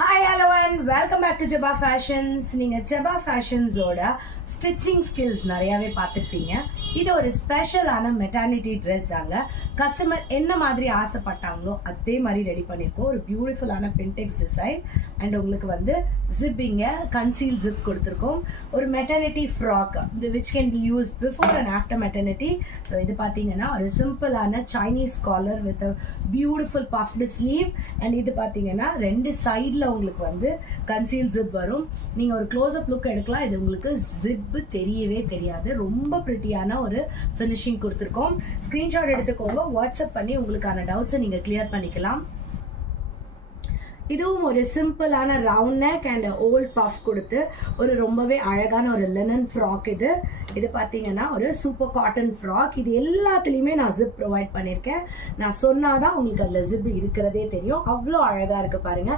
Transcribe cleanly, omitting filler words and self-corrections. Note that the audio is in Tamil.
Hi hello and welcome back to Jabba Fashions. நீங்க Jabba Fashions ஓட ஸ்டிச்சிங் ஸ்கில்ஸ் நிறையவே பார்த்துருப்பீங்க. இது ஒரு ஸ்பெஷலான மெட்டர்னிட்டி ட்ரெஸ் தாங்க. கஸ்டமர் என்ன மாதிரி ஆசைப்பட்டாங்களோ அதே மாதிரி ரெடி பண்ணியிருக்கோம். ஒரு பியூட்டிஃபுல்லான பின்டெக்ஸ் டிசைன் அண்ட் உங்களுக்கு வந்து ஜிப்பிங்க கன்சீல் ஜிப் கொடுத்துருக்கோம். ஒரு மெட்டர்னிட்டி ஃப்ராக் இது which can be use before and after maternity. So இது பார்த்தீங்கன்னா ஒரு சிம்பிளான Chinese collar with beautiful puffed sleeve and இது பார்த்தீங்கன்னா ரெண்டு சைடில் உங்களுக்கு வந்து கன்சீல் ஜிப் வரும். நீங்கள் ஒரு க்ளோஸ்அப் லுக் எடுக்கலாம். இது உங்களுக்கு ஜிப்பு தெரியவே தெரியாது. ரொம்ப ப்ரிட்டியான ஒரு ஃபினிஷிங் கொடுத்துருக்கோம். ஸ்க்ரீன்ஷாட் எடுத்துக்கோங்க. வாட்ஸ்அப் பண்ணி உங்களுக்கான டவுட்ஸை நீங்கள் கிளியர் பண்ணிக்கலாம். இதுவும் ஒரு சிம்பிளான round neck and volt puff கொடுத்து ஒரு ரொம்பவே அழகான ஒரு லினன் ஃப்ராக். இது பார்த்தீங்கன்னா ஒரு சூப்பர் காட்டன் ஃப்ராக். இது எல்லாத்துலேயுமே நான் ஜிப் ப்ரொவைட் பண்ணியிருக்கேன். நான் சொன்னாதான் உங்களுக்கு அதில் ஜிப் இருக்கிறதே தெரியும். அவ்வளோ அழகாக இருக்குது பாருங்கள்.